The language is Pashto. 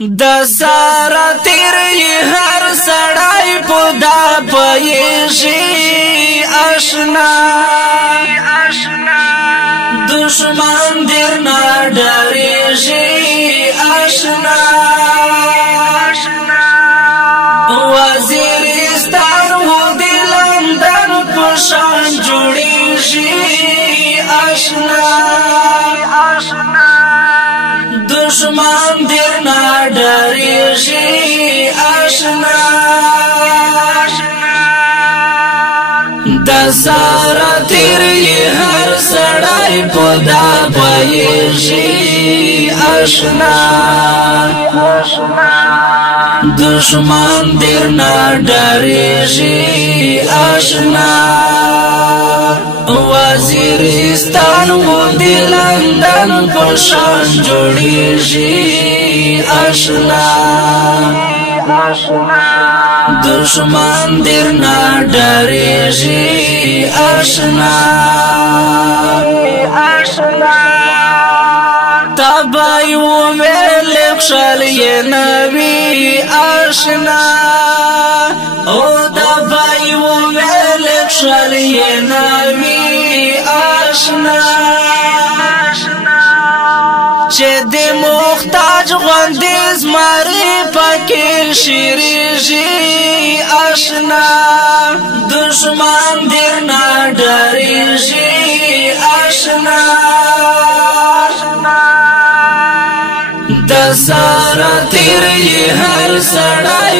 د سارا تیر هر سړی پودا پېږي آشنا دشمن دیر نه ډارېږي آشنا وزیرستان و د لندن په شان جوړېږي آشنا دشمن دیر نه ډارېږي آشنا د سارا تیر هر سړی پودا پېږي آشنا دشمن دیر نه ډارېږي آشنا وزیرستان و د لندن په شان جوړېږي آشنا دشمن دیر نه ډارېږي آشنا تبای و ویل خشل یې نبی آشنا او تبای و ویل خشل یې نبی آشنا چې د محتاج غوندې زمری پکې شیریږي آشنا دشمن دیر نه ډارېږي آشنا د سارا تیر هر سړی